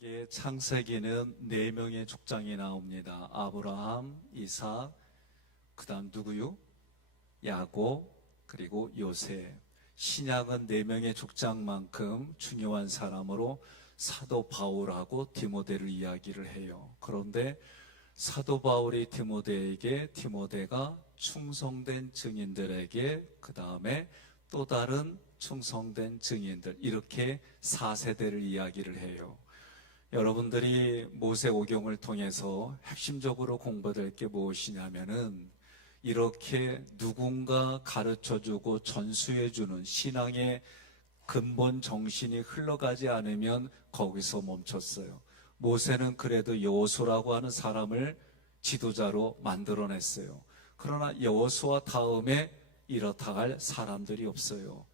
구약의 창세기는 4명의 족장이 나옵니다. 아브라함, 이삭, 그 다음 누구요? 야곱, 그리고 요셉. 신약은 4명의 족장만큼 중요한 사람으로 사도 바울하고 디모데를 이야기를 해요. 그런데 사도 바울이 디모데에게, 디모데가 충성된 증인들에게, 그 다음에 또 다른 충성된 증인들, 이렇게 4세대를 이야기를 해요. 여러분들이 모세오경을 통해서 핵심적으로 공부될 게 무엇이냐면은 이렇게 누군가 가르쳐주고 전수해주는 신앙의 근본 정신이 흘러가지 않으면 거기서 멈췄어요. 모세는 그래도 여호수아라고 하는 사람을 지도자로 만들어냈어요. 그러나 여호수아 다음에 이렇다 할 사람들이 없어요.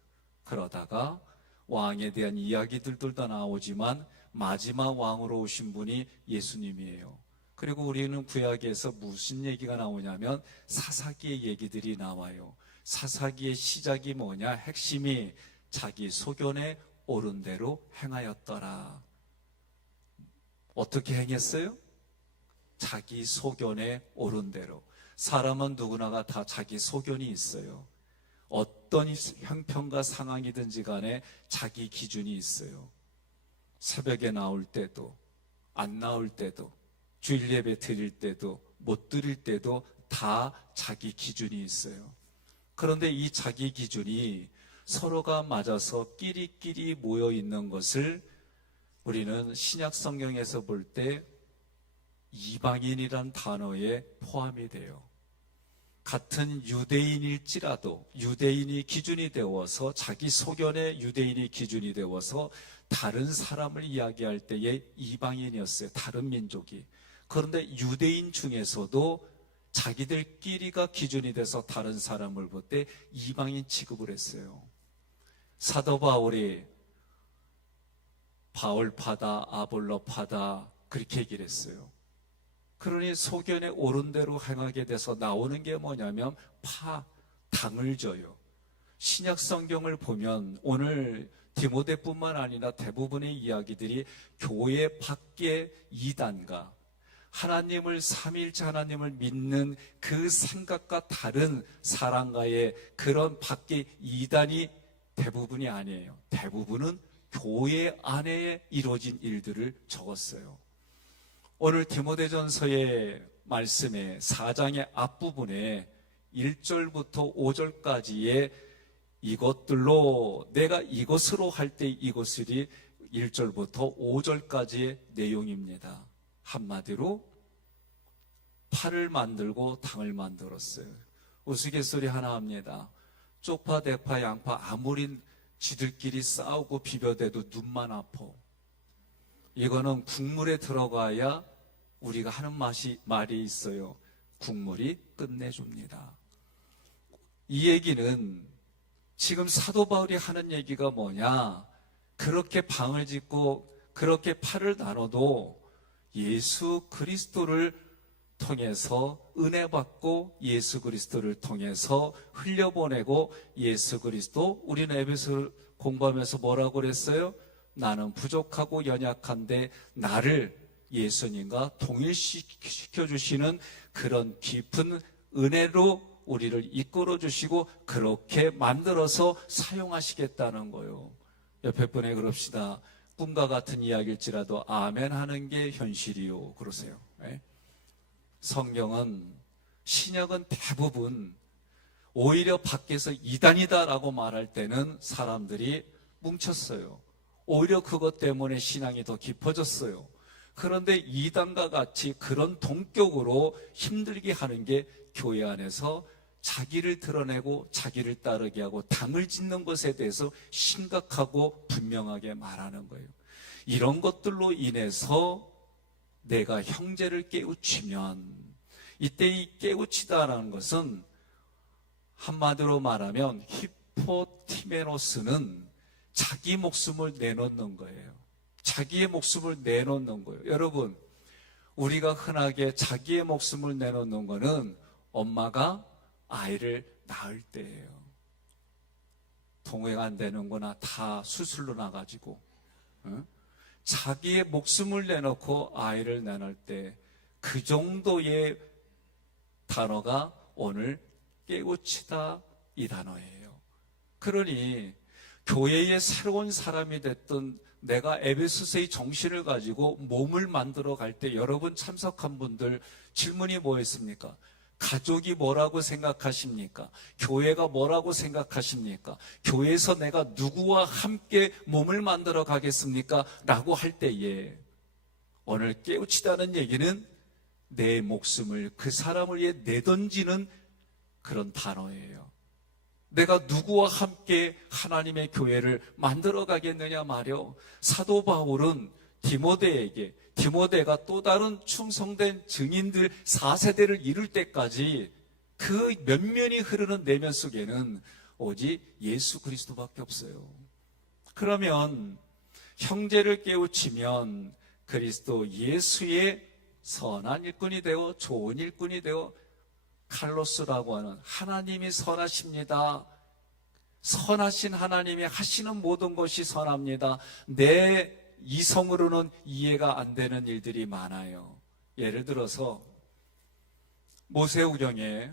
그러다가 왕에 대한 이야기들도 다 나오지만 마지막 왕으로 오신 분이 예수님이에요. 그리고 우리는 구약에서 무슨 얘기가 나오냐면 사사기의 얘기들이 나와요. 사사기의 시작이 뭐냐? 핵심이 자기 소견에 옳은 대로 행하였더라. 어떻게 행했어요? 자기 소견에 옳은 대로. 사람은 누구나가 다 자기 소견이 있어요. 어떤 형편과 상황이든지 간에 자기 기준이 있어요. 새벽에 나올 때도, 안 나올 때도, 주일 예배 드릴 때도, 못 드릴 때도 다 자기 기준이 있어요. 그런데 이 자기 기준이 서로가 맞아서 끼리끼리 모여 있는 것을 우리는 신약 성경에서 볼 때 이방인이란 단어에 포함이 돼요. 같은 유대인일지라도 유대인이 기준이 되어서 자기 소견의 유대인이 기준이 되어서 다른 사람을 이야기할 때에 이방인이었어요. 다른 민족이. 그런데 유대인 중에서도 자기들끼리가 기준이 돼서 다른 사람을 볼 때 이방인 취급을 했어요. 사도 바울이 바울파다, 아볼로파다 그렇게 얘기를 했어요. 그러니 소견에 옳은 대로 행하게 돼서 나오는 게 뭐냐면 당을 져요. 신약 성경을 보면 오늘 디모데뿐만 아니라 대부분의 이야기들이 교회 밖의 이단과 하나님을 삼위일체 하나님을 믿는 그 생각과 다른 사람과의 그런 밖의 이단이 대부분이 아니에요. 대부분은 교회 안에 이루어진 일들을 적었어요. 오늘 디모데전서의 말씀에 4장의 앞부분에 1절부터 5절까지의 이것들로 내가 이것으로 할 때 이것들이 1절부터 5절까지의 내용입니다. 한마디로 팔을 만들고 당을 만들었어요. 우스갯소리 하나 합니다. 쪽파, 대파, 양파 아무리 지들끼리 싸우고 비벼대도 눈만 아파. 이거는 국물에 들어가야 우리가 하는 말이 있어요. 국물이 끝내줍니다. 이 얘기는 지금 사도 바울이 하는 얘기가 뭐냐? 그렇게 방을 짓고 그렇게 팔을 나눠도 예수 그리스도를 통해서 은혜 받고 예수 그리스도를 통해서 흘려보내고 예수 그리스도, 우리는 에베소 공부하면서 뭐라고 그랬어요? 나는 부족하고 연약한데 나를 예수님과 동일시켜 주시는 그런 깊은 은혜로 우리를 이끌어 주시고 그렇게 만들어서 사용하시겠다는 거예요. 옆에 분에 그럽시다. 꿈과 같은 이야기일지라도 아멘 하는 게 현실이요. 그러세요. 네? 성경은, 신약은 대부분 오히려 밖에서 이단이다라고 말할 때는 사람들이 뭉쳤어요. 오히려 그것 때문에 신앙이 더 깊어졌어요. 그런데 이단과 같이 그런 동격으로 힘들게 하는 게 교회 안에서 자기를 드러내고 자기를 따르게 하고 당을 짓는 것에 대해서 심각하고 분명하게 말하는 거예요. 이런 것들로 인해서 내가 형제를 깨우치면, 이때 이 깨우치다라는 것은 한마디로 말하면 히포티메노스는 자기 목숨을 내놓는 거예요. 자기의 목숨을 내놓는 거예요. 여러분, 우리가 흔하게 자기의 목숨을 내놓는 거는 엄마가 아이를 낳을 때예요. 동행 안 되는구나 다 수술로 나가지고 자기의 목숨을 내놓고 아이를 낳을 때 그 정도의 단어가 오늘 깨우치다 이 단어예요. 그러니 교회의 새로운 사람이 됐던 내가 에베소서의 정신을 가지고 몸을 만들어 갈 때 여러분 참석한 분들 질문이 뭐였습니까? 가족이 뭐라고 생각하십니까? 교회가 뭐라고 생각하십니까? 교회에서 내가 누구와 함께 몸을 만들어 가겠습니까? 라고 할 때에 오늘 깨우치다는 얘기는 내 목숨을 그 사람을 위해 내던지는 그런 단어예요. 내가 누구와 함께 하나님의 교회를 만들어 가겠느냐 말이요. 사도 바울은 디모데에게, 디모데가 또 다른 충성된 증인들 4세대를 이룰 때까지 그 면면이 흐르는 내면 속에는 오직 예수 그리스도밖에 없어요. 그러면 형제를 깨우치면 그리스도 예수의 선한 일꾼이 되어 좋은 일꾼이 되어 칼로스라고 하는 하나님이 선하십니다. 선하신 하나님이 하시는 모든 것이 선합니다. 내 이성으로는 이해가 안 되는 일들이 많아요. 예를 들어서 모세오경에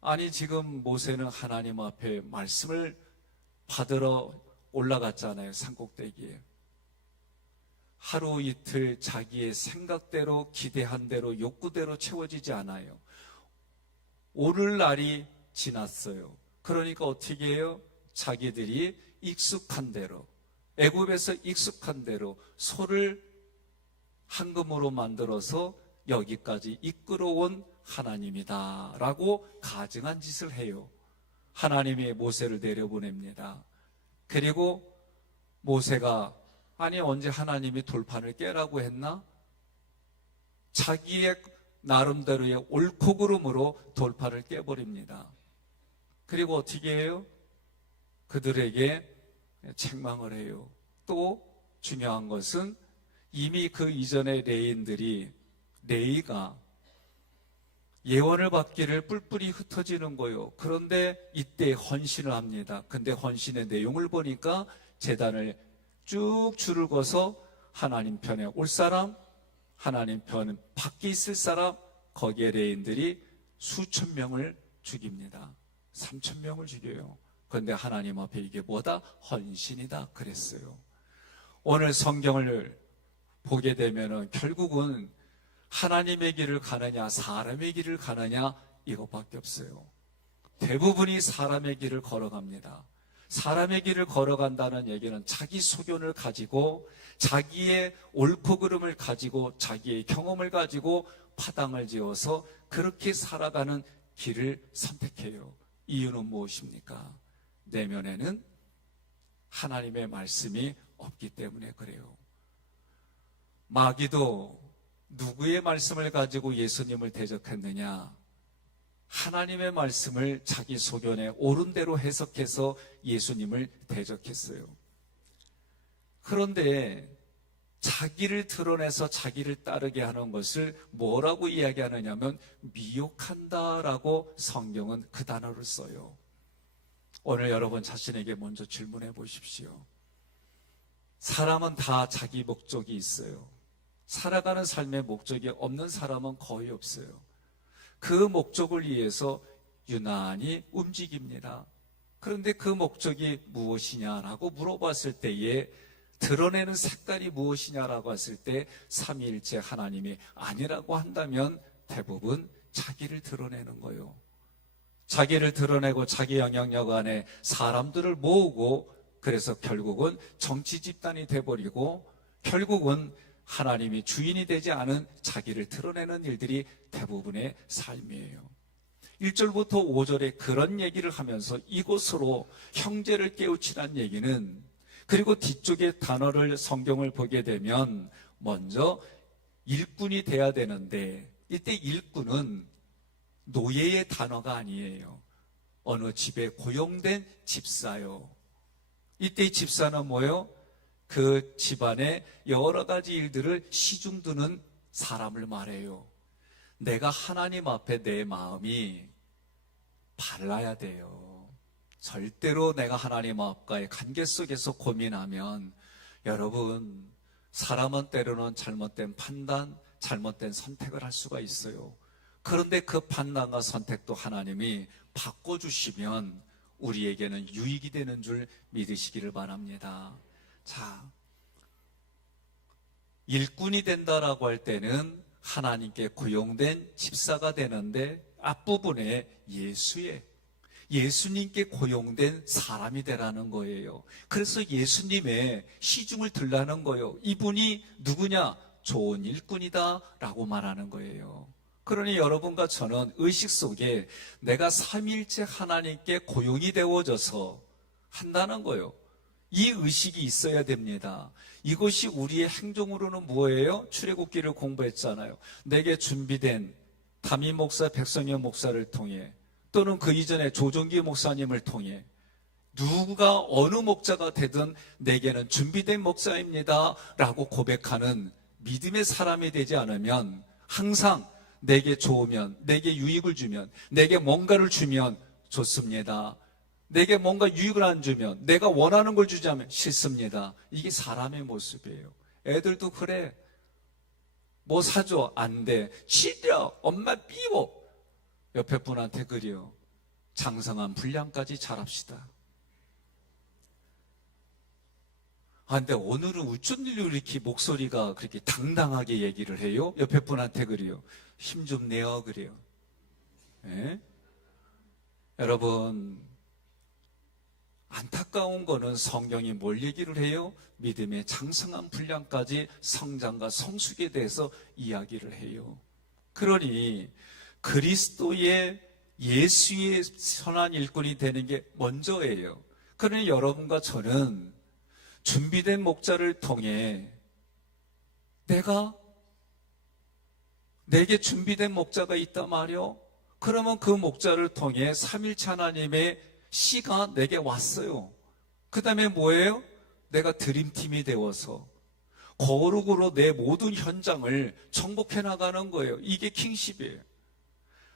아니 지금 모세는 하나님 앞에 말씀을 받으러 올라갔잖아요. 산꼭대기에. 하루 이틀 자기의 생각대로 기대한 대로 욕구대로 채워지지 않아요. 오늘날이 지났어요. 그러니까 어떻게 해요? 자기들이 익숙한 대로, 애굽에서 익숙한 대로 소를 황금으로 만들어서 여기까지 이끌어온 하나님이다 라고 가증한 짓을 해요. 하나님이 모세를 내려보냅니다. 그리고 모세가 아니 언제 하나님이 돌판을 깨라고 했나? 자기의 나름대로의 옳고 그름으로 돌판을 깨버립니다. 그리고 어떻게 해요? 그들에게 책망을 해요. 또 중요한 것은 이미 그 이전의 레인들이 레이가 예원을 받기를 뿔뿔이 흩어지는 거예요. 그런데 이때 헌신을 합니다. 근데 헌신의 내용을 보니까 제단을 쭉 줄을 거서 하나님 편에 올 사람, 하나님 편 밖에 있을 사람, 거기에 레인들이 수천 명을 죽입니다. 3천 명을 죽여요. 그런데 하나님 앞에 이게 뭐다? 헌신이다 그랬어요. 오늘 성경을 보게 되면은 결국은 하나님의 길을 가느냐 사람의 길을 가느냐 이것밖에 없어요. 대부분이 사람의 길을 걸어갑니다. 사람의 길을 걸어간다는 얘기는 자기 소견을 가지고 자기의 옳고 그름을 가지고 자기의 경험을 가지고 파당을 지어서 그렇게 살아가는 길을 선택해요. 이유는 무엇입니까? 내면에는 하나님의 말씀이 없기 때문에 그래요. 마귀도 누구의 말씀을 가지고 예수님을 대적했느냐? 하나님의 말씀을 자기 소견에 옳은 대로 해석해서 예수님을 대적했어요. 그런데 자기를 드러내서 자기를 따르게 하는 것을 뭐라고 이야기하느냐면 미혹한다라고 성경은 그 단어를 써요. 오늘 여러분 자신에게 먼저 질문해 보십시오. 사람은 다 자기 목적이 있어요. 살아가는 삶의 목적이 없는 사람은 거의 없어요. 그 목적을 위해서 유난히 움직입니다. 그런데 그 목적이 무엇이냐라고 물어봤을 때에 드러내는 색깔이 무엇이냐라고 했을 때 삼위일체 하나님이 아니라고 한다면 대부분 자기를 드러내는 거예요. 자기를 드러내고 자기 영향력 안에 사람들을 모으고 그래서 결국은 정치 집단이 돼버리고 결국은 하나님이 주인이 되지 않은 자기를 드러내는 일들이 대부분의 삶이에요. 1절부터 5절에 그런 얘기를 하면서 이곳으로 형제를 깨우치란 얘기는 그리고 뒤쪽에 단어를 성경을 보게 되면 먼저 일꾼이 돼야 되는데 이때 일꾼은 노예의 단어가 아니에요. 어느 집에 고용된 집사요. 이때 집사는 뭐예요? 그 집안의 여러 가지 일들을 시중두는 사람을 말해요. 내가 하나님 앞에 내 마음이 발라야 돼요. 절대로 내가 하나님 앞과의 관계 속에서 고민하면 여러분 사람은 때로는 잘못된 판단, 잘못된 선택을 할 수가 있어요. 그런데 그 판단과 선택도 하나님이 바꿔주시면 우리에게는 유익이 되는 줄 믿으시기를 바랍니다. 자, 일꾼이 된다라고 할 때는 하나님께 고용된 집사가 되는데 앞부분에 예수님께 고용된 사람이 되라는 거예요. 그래서 예수님의 시중을 들라는 거예요. 이분이 누구냐? 좋은 일꾼이다 라고 말하는 거예요. 그러니 여러분과 저는 의식 속에 내가 삼위일체 하나님께 고용이 되어져서 한다는 거예요. 이 의식이 있어야 됩니다. 이것이 우리의 행동으로는 뭐예요? 출애굽기를 공부했잖아요. 내게 준비된 담임 목사, 백성현 목사를 통해 또는 그 이전에 조정기 목사님을 통해 누가 어느 목자가 되든 내게는 준비된 목사입니다 라고 고백하는 믿음의 사람이 되지 않으면 항상 내게 좋으면, 내게 유익을 주면, 내게 뭔가를 주면 좋습니다. 내게 뭔가 유익을 안 주면, 내가 원하는 걸 주지 않으면 싫습니다. 이게 사람의 모습이에요. 애들도 그래. 뭐 사줘? 안 돼. 싫어. 엄마 삐워. 옆에 분한테 그래요. 장성한 분량까지 잘합시다. 근데 오늘은 어쩐 일로 이렇게 목소리가 그렇게 당당하게 얘기를 해요? 옆에 분한테 그래요. 힘 좀 내어 그래요. 예? 여러분, 안타까운 거는 성경이 뭘 얘기를 해요? 믿음의 장성한 분량까지 성장과 성숙에 대해서 이야기를 해요. 그러니 그리스도의 예수의 선한 일꾼이 되는 게 먼저예요. 그러니 여러분과 저는 준비된 목자를 통해 내게 준비된 목자가 있단 말이요. 그러면 그 목자를 통해 삼일체 하나님의 씨가 내게 왔어요. 그 다음에 뭐예요? 내가 드림팀이 되어서 거룩으로 내 모든 현장을 정복해 나가는 거예요. 이게 킹십이에요.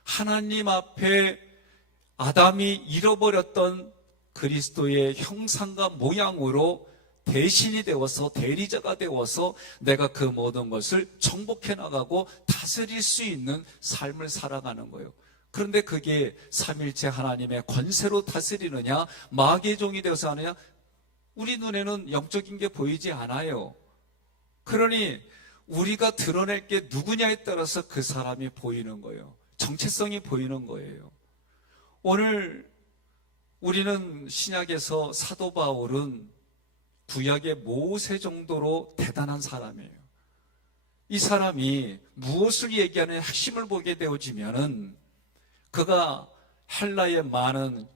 하나님 앞에 아담이 잃어버렸던 그리스도의 형상과 모양으로 대신이 되어서 대리자가 되어서 내가 그 모든 것을 정복해 나가고 다스릴 수 있는 삶을 살아가는 거예요. 그런데 그게 삼일체 하나님의 권세로 다스리느냐 마귀의 종이 되어서 하느냐 우리 눈에는 영적인 게 보이지 않아요. 그러니 우리가 드러낼 게 누구냐에 따라서 그 사람이 보이는 거예요. 정체성이 보이는 거예요. 오늘 우리는 신약에서 사도 바울은 구약의 모세 정도로 대단한 사람이에요. 이 사람이 무엇을 얘기하는 핵심을 보게 되어지면은 그가 헬라의 많은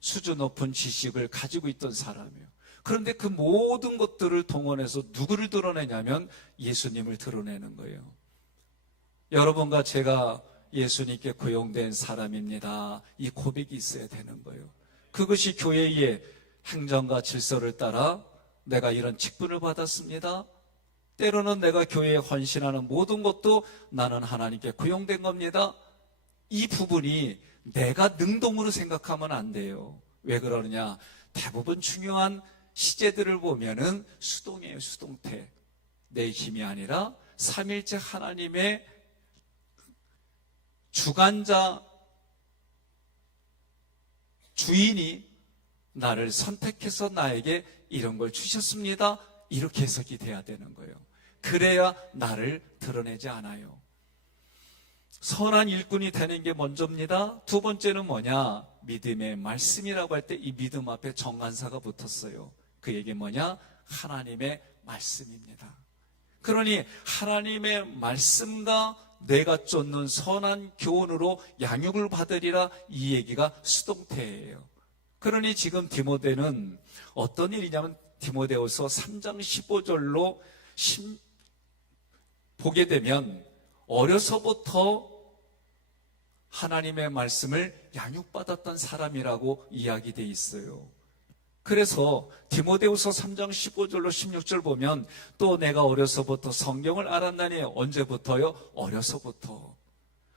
수준 높은 지식을 가지고 있던 사람이에요. 그런데 그 모든 것들을 동원해서 누구를 드러내냐면 예수님을 드러내는 거예요. 여러분과 제가 예수님께 고용된 사람입니다. 이 고백이 있어야 되는 거예요. 그것이 교회의 행정과 질서를 따라 내가 이런 직분을 받았습니다. 때로는 내가 교회에 헌신하는 모든 것도 나는 하나님께 고용된 겁니다. 이 부분이 내가 능동으로 생각하면 안 돼요. 왜 그러느냐? 대부분 중요한 시제들을 보면은 수동이에요, 수동태. 내 힘이 아니라 삼일째 하나님의 주관자, 주인이 나를 선택해서 나에게 이런 걸 주셨습니다. 이렇게 해석이 돼야 되는 거예요. 그래야 나를 드러내지 않아요. 선한 일꾼이 되는 게 먼저입니다. 두 번째는 뭐냐? 믿음의 말씀이라고 할 때 이 믿음 앞에 정관사가 붙었어요. 그 얘기 뭐냐? 하나님의 말씀입니다. 그러니 하나님의 말씀과 내가 쫓는 선한 교훈으로 양육을 받으리라 이 얘기가 수동태예요. 그러니 지금 디모데는 어떤 일이냐면 디모데후서 3장 15절로 보게 되면 어려서부터 하나님의 말씀을 양육받았던 사람이라고 이야기되어 있어요. 그래서 디모데후서 3장 15절로 16절 보면 또 내가 어려서부터 성경을 알았나니 언제부터요? 어려서부터.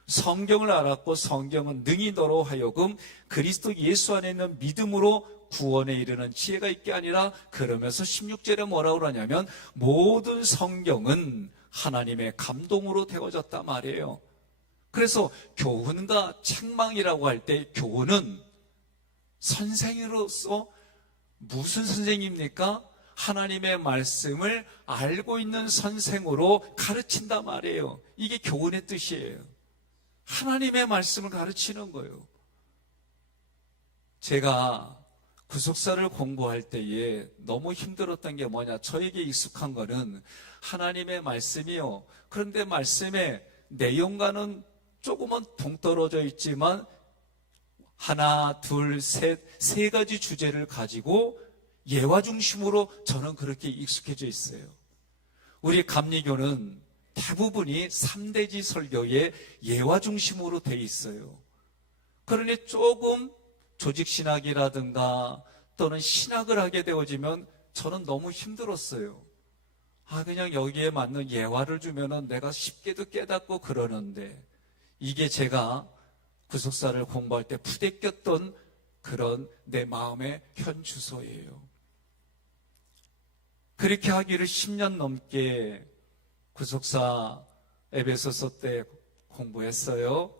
성경을 알았고 성경은 능히 너로 하여금 그리스도 예수 안에 있는 믿음으로 구원에 이르는 지혜가 있게 아니라, 그러면서 16절에 뭐라고 그러냐면 모든 성경은 하나님의 감동으로 되어졌다 말이에요. 그래서 교훈과 책망이라고 할 때 교훈은 선생으로서 무슨 선생입니까? 하나님의 말씀을 알고 있는 선생으로 가르친다 말이에요. 이게 교훈의 뜻이에요. 하나님의 말씀을 가르치는 거예요. 제가 구속사를 공부할 때에 너무 힘들었던 게 뭐냐, 저에게 익숙한 거는 하나님의 말씀이요, 그런데 말씀의 내용과는 조금은 동떨어져 있지만 하나, 둘, 셋, 세 가지 주제를 가지고 예화 중심으로 저는 그렇게 익숙해져 있어요. 우리 감리교는 대부분이 3대지 설교의 예화 중심으로 돼 있어요. 그러니 조금 조직신학이라든가 또는 신학을 하게 되어지면 저는 너무 힘들었어요. 그냥 여기에 맞는 예화를 주면은 내가 쉽게도 깨닫고 그러는데, 이게 제가 구속사를 공부할 때 부대꼈던 그런 내 마음의 현 주소예요. 그렇게 하기를 10년 넘게 구속사 에베소서 때 공부했어요.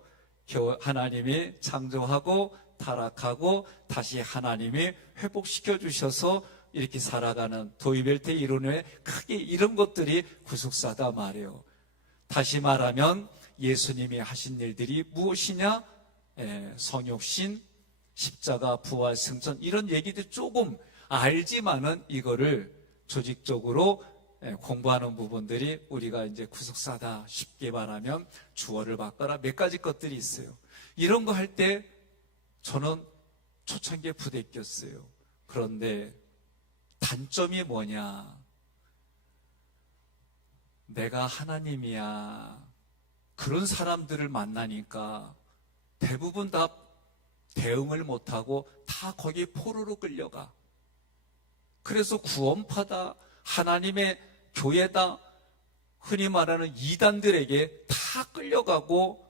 하나님이 창조하고 타락하고 다시 하나님이 회복시켜 주셔서 이렇게 살아가는 도이벨트 이론의 크게 이런 것들이 구속사다 말이에요. 다시 말하면 예수님이 하신 일들이 무엇이냐? 성육신, 십자가, 부활, 승천, 이런 얘기들 조금 알지만은 이거를 조직적으로 공부하는 부분들이 우리가 이제 구속사다, 쉽게 말하면 주어를 바꿔라, 몇 가지 것들이 있어요. 이런 거 할 때 저는 초창기에 부대꼈어요. 그런데 단점이 뭐냐? 내가 하나님이야, 그런 사람들을 만나니까 대부분 다 대응을 못하고 다 거기에 포로로 끌려가. 그래서 구원파다, 하나님의 교회다, 흔히 말하는 이단들에게 다 끌려가고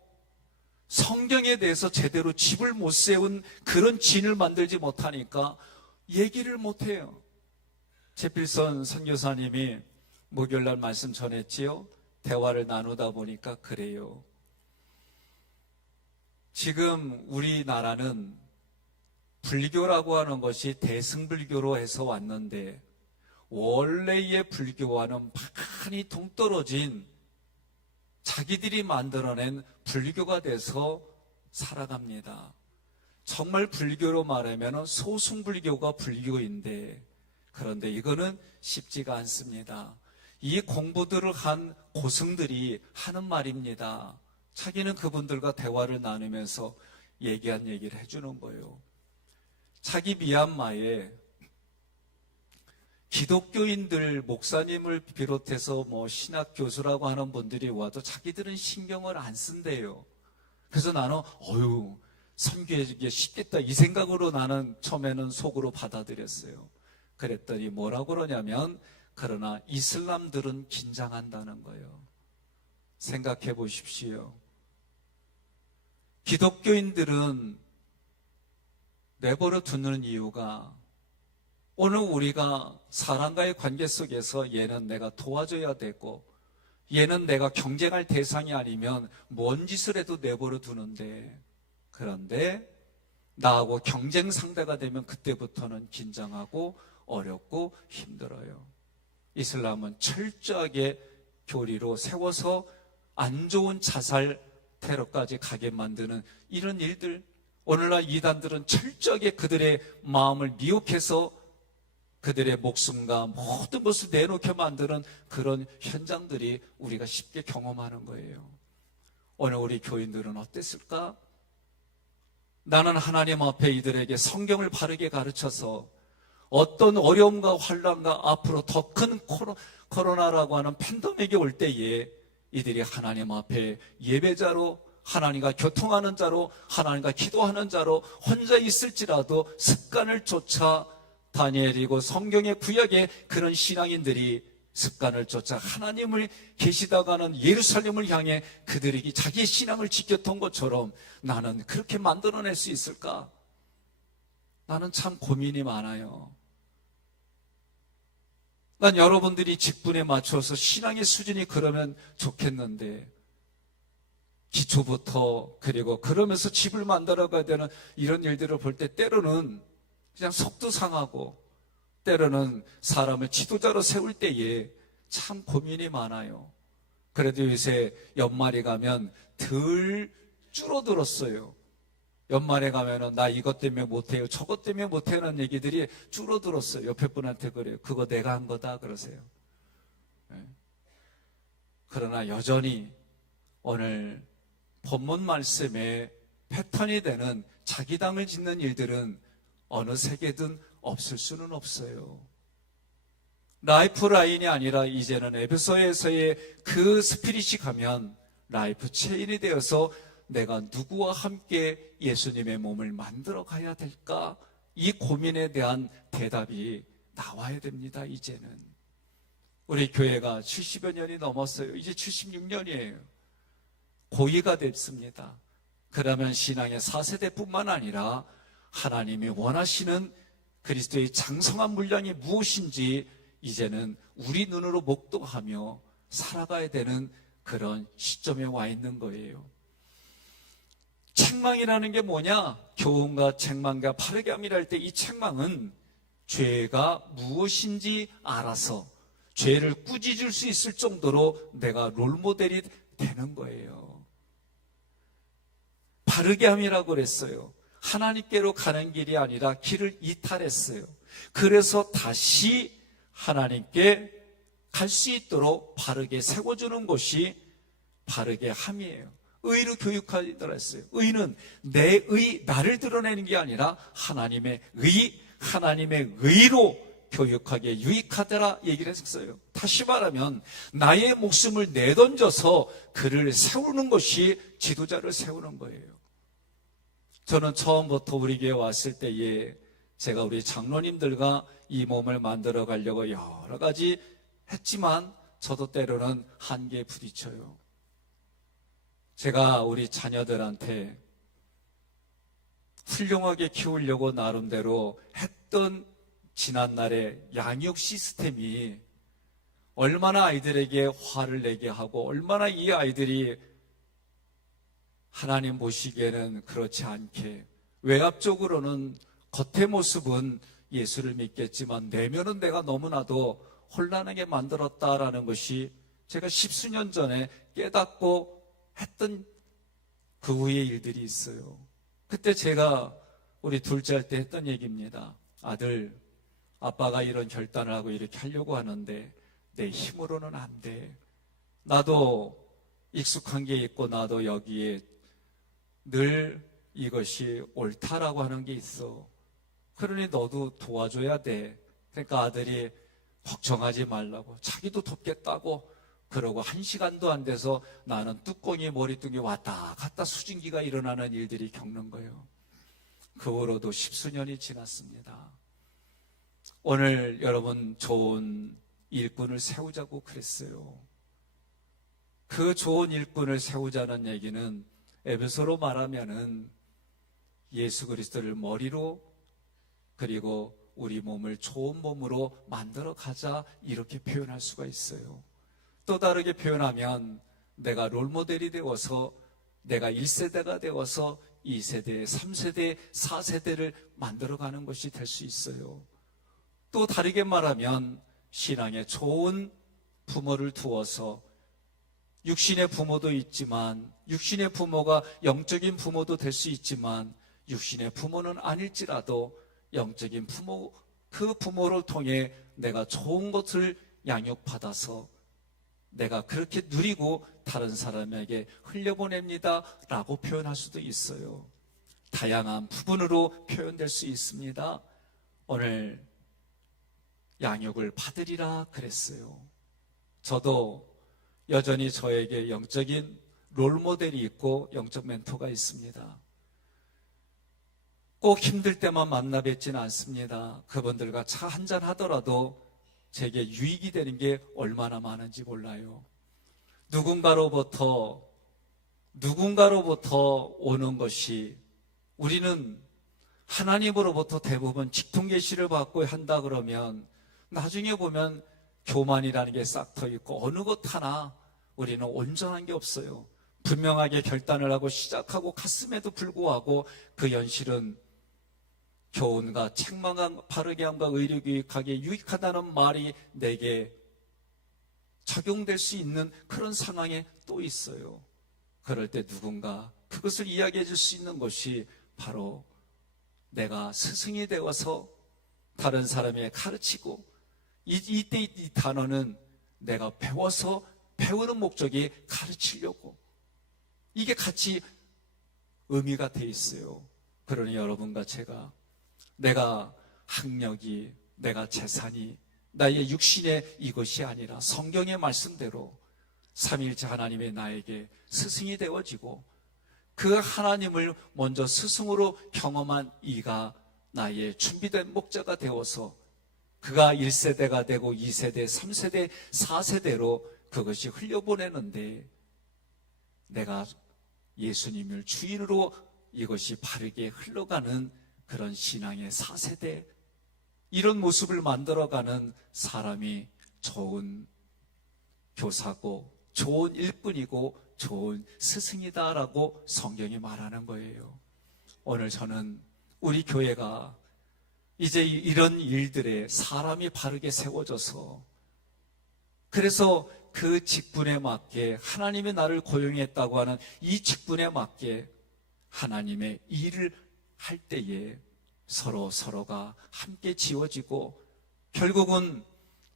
성경에 대해서 제대로 집을 못 세운 그런 진을 만들지 못하니까 얘기를 못해요. 제필선 선교사님이 목요일날 말씀 전했지요. 대화를 나누다 보니까 그래요. 지금 우리나라는 불교라고 하는 것이 대승불교로 해서 왔는데 원래의 불교와는 많이 동떨어진 자기들이 만들어낸 불교가 돼서 살아갑니다. 정말 불교로 말하면 소승불교가 불교인데, 그런데 이거는 쉽지가 않습니다. 이 공부들을 한 고승들이 하는 말입니다. 자기는 그분들과 대화를 나누면서 얘기한 얘기를 해주는 거예요. 자기 미얀마에 기독교인들, 목사님을 비롯해서 신학 교수라고 하는 분들이 와도 자기들은 신경을 안 쓴대요. 그래서 나는 선교하기 쉽겠다, 이 생각으로 나는 처음에는 속으로 받아들였어요. 그랬더니 뭐라고 그러냐면, 그러나 이슬람들은 긴장한다는 거예요. 생각해 보십시오. 기독교인들은 내버려 두는 이유가, 오늘 우리가 사람과의 관계 속에서 얘는 내가 도와줘야 되고 얘는 내가 경쟁할 대상이 아니면 뭔 짓을 해도 내버려 두는데, 그런데 나하고 경쟁 상대가 되면 그때부터는 긴장하고 어렵고 힘들어요. 이슬람은 철저하게 교리로 세워서 안 좋은 자살 테러까지 가게 만드는 이런 일들, 오늘날 이단들은 철저하게 그들의 마음을 미혹해서 그들의 목숨과 모든 것을 내놓게 만드는 그런 현장들이 우리가 쉽게 경험하는 거예요. 오늘 우리 교인들은 어땠을까? 나는 하나님 앞에 이들에게 성경을 바르게 가르쳐서 어떤 어려움과 환난과 앞으로 더 큰 코로나라고 하는 팬데믹이 올 때에 이들이 하나님 앞에 예배자로, 하나님과 교통하는 자로, 하나님과 기도하는 자로 혼자 있을지라도 습관을 쫓아 다니엘이고 성경의 구약의 그런 신앙인들이 습관을 쫓아 하나님을 계시다가는 예루살렘을 향해 그들에게 자기의 신앙을 지켰던 것처럼 나는 그렇게 만들어낼 수 있을까? 나는 참 고민이 많아요. 난 여러분들이 직분에 맞춰서 신앙의 수준이 그러면 좋겠는데, 기초부터, 그리고 그러면서 집을 만들어가야 되는 이런 일들을 볼 때 때로는 그냥 속도 상하고, 때로는 사람을 지도자로 세울 때에 참 고민이 많아요. 그래도 요새 연말에 가면 덜 줄어들었어요. 연말에 가면은 나 이것 때문에 못해요, 저것 때문에 못해라는 얘기들이 줄어들었어요. 옆에 분한테 그래요. 그거 내가 한 거다 그러세요. 그러나 여전히 오늘 본문 말씀에 패턴이 되는 자기당을 짓는 일들은 어느 세계든 없을 수는 없어요. 라이프 라인이 아니라 이제는 에베소에서의 그 스피릿이 가면 라이프 체인이 되어서 내가 누구와 함께 예수님의 몸을 만들어 가야 될까? 이 고민에 대한 대답이 나와야 됩니다. 이제는 우리 교회가 70여 년이 넘었어요. 이제 76년이에요. 고의가 됐습니다. 그러면 신앙의 4세대뿐만 아니라 하나님이 원하시는 그리스도의 장성한 분량이 무엇인지 이제는 우리 눈으로 목도하며 살아가야 되는 그런 시점에 와 있는 거예요. 책망이라는 게 뭐냐? 교훈과 책망과 바르게 함이랄 때 이 책망은 죄가 무엇인지 알아서 죄를 꾸짖을 수 있을 정도로 내가 롤모델이 되는 거예요. 바르게 함이라고 그랬어요. 하나님께로 가는 길이 아니라 길을 이탈했어요. 그래서 다시 하나님께 갈 수 있도록 바르게 세워주는 것이 바르게 함이에요. 의로 교육하더라 했어요. 의는 내 의, 나를 드러내는 게 아니라 하나님의 의, 하나님의 의로 교육하게 유익하더라 얘기를 했어요. 다시 말하면 나의 목숨을 내던져서 그를 세우는 것이 지도자를 세우는 거예요. 저는 처음부터 우리 교회 왔을 때에 제가 우리 장로님들과 이 몸을 만들어 가려고 여러 가지 했지만 저도 때로는 한계에 부딪혀요. 제가 우리 자녀들한테 훌륭하게 키우려고 나름대로 했던 지난날의 양육 시스템이 얼마나 아이들에게 화를 내게 하고 얼마나 이 아이들이 하나님 보시기에는 그렇지 않게 외압적으로는 겉의 모습은 예수를 믿겠지만 내면은 내가 너무나도 혼란하게 만들었다라는 것이 제가 십수년 전에 깨닫고 했던 그 후의 일들이 있어요. 그때 제가 우리 둘째 할 때 했던 얘기입니다. 아들, 아빠가 이런 결단을 하고 이렇게 하려고 하는데 내 힘으로는 안 돼. 나도 익숙한 게 있고 나도 여기에 늘 이것이 옳다라고 하는 게 있어. 그러니 너도 도와줘야 돼. 그러니까 아들이 걱정하지 말라고 자기도 돕겠다고 그러고 1시간도 안 돼서 나는 뚜껑이 머리뚱이 왔다 갔다 수증기가 일어나는 일들이 겪는 거예요. 그 후로도 십수년이 지났습니다. 오늘 여러분 좋은 일꾼을 세우자고 그랬어요. 그 좋은 일꾼을 세우자는 얘기는 에베소로 말하면은 예수 그리스도를 머리로 그리고 우리 몸을 좋은 몸으로 만들어 가자 이렇게 표현할 수가 있어요. 또 다르게 표현하면 내가 롤모델이 되어서 내가 1세대가 되어서 2세대, 3세대, 4세대를 만들어가는 것이 될 수 있어요. 또 다르게 말하면 신앙에 좋은 부모를 두어서 육신의 부모도 있지만 육신의 부모가 영적인 부모도 될 수 있지만 육신의 부모는 아닐지라도 영적인 부모, 그 부모를 통해 내가 좋은 것을 양육받아서 내가 그렇게 누리고 다른 사람에게 흘려보냅니다 라고 표현할 수도 있어요. 다양한 부분으로 표현될 수 있습니다. 오늘 양육을 받으리라 그랬어요. 저도 여전히 저에게 영적인 롤모델이 있고 영적 멘토가 있습니다. 꼭 힘들 때만 만나 뵙지는 않습니다. 그분들과 차 한잔 하더라도 제게 유익이 되는 게 얼마나 많은지 몰라요. 누군가로부터 오는 것이, 우리는 하나님으로부터 대부분 직통계시를 받고 한다 그러면 나중에 보면 교만이라는 게 싹터 있고 어느 것 하나 우리는 온전한 게 없어요. 분명하게 결단을 하고 시작하고 갔음에도 불구하고 그 현실은 교훈과 책망과 바르게함과 의료교육하게 유익하다는 말이 내게 적용될 수 있는 그런 상황에 또 있어요. 그럴 때 누군가 그것을 이야기해 줄 수 있는 것이 바로 내가 스승이 되어서 다른 사람에게 가르치고, 이때 이 단어는 내가 배워서 배우는 목적이 가르치려고, 이게 같이 의미가 돼 있어요. 그러니 여러분과 제가 내가 학력이, 내가 재산이, 나의 육신의 이것이 아니라 성경의 말씀대로 삼위일체 하나님의 나에게 스승이 되어지고, 그 하나님을 먼저 스승으로 경험한 이가 나의 준비된 목자가 되어서 그가 1세대가 되고 2세대, 3세대, 4세대로 그것이 흘려보내는데, 내가 예수님을 주인으로 이것이 바르게 흘러가는 그런 신앙의 4세대, 이런 모습을 만들어가는 사람이 좋은 교사고 좋은 일꾼이고 좋은 스승이다라고 성경이 말하는 거예요. 오늘 저는 우리 교회가 이제 이런 일들에 사람이 바르게 세워져서, 그래서 그 직분에 맞게 하나님이 나를 고용했다고 하는 이 직분에 맞게 하나님의 일을 할 때에 서로가 함께 지어지고, 결국은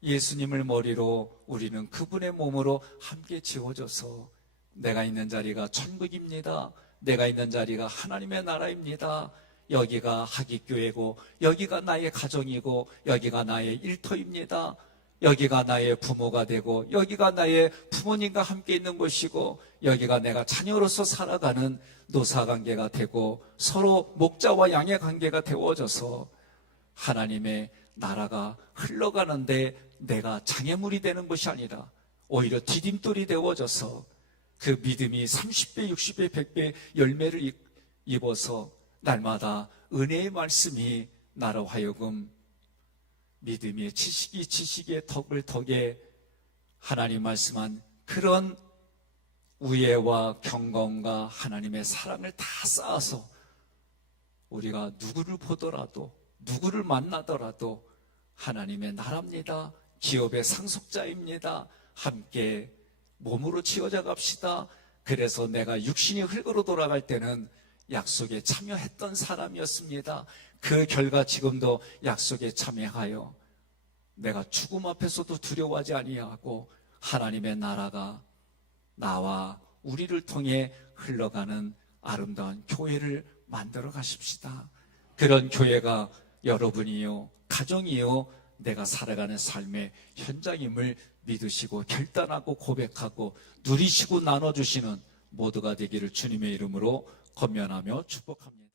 예수님을 머리로 우리는 그분의 몸으로 함께 지어져서 내가 있는 자리가 천국입니다. 내가 있는 자리가 하나님의 나라입니다. 여기가 하깃교회고, 여기가 나의 가정이고, 여기가 나의 일터입니다. 여기가 나의 부모가 되고, 여기가 나의 부모님과 함께 있는 곳이고, 여기가 내가 자녀로서 살아가는 노사관계가 되고, 서로 목자와 양의 관계가 되어져서 하나님의 나라가 흘러가는데 내가 장애물이 되는 것이 아니라 오히려 디딤돌이 되어져서 그 믿음이 30배, 60배, 100배 열매를 입어서 날마다 은혜의 말씀이 나로 하여금 믿음의 지식의 덕에 하나님 말씀한 그런 우애와 경건과 하나님의 사랑을 다 쌓아서 우리가 누구를 보더라도, 누구를 만나더라도 하나님의 나라입니다. 기업의 상속자입니다. 함께 몸으로 지어져 갑시다. 그래서 내가 육신이 흙으로 돌아갈 때는 약속에 참여했던 사람이었습니다. 그 결과 지금도 약속에 참여하여 내가 죽음 앞에서도 두려워하지 아니하고 하나님의 나라가 나와 우리를 통해 흘러가는 아름다운 교회를 만들어 가십시다. 그런 교회가 여러분이요, 가정이요, 내가 살아가는 삶의 현장임을 믿으시고 결단하고 고백하고 누리시고 나눠주시는 모두가 되기를 주님의 이름으로 권면하며 축복합니다.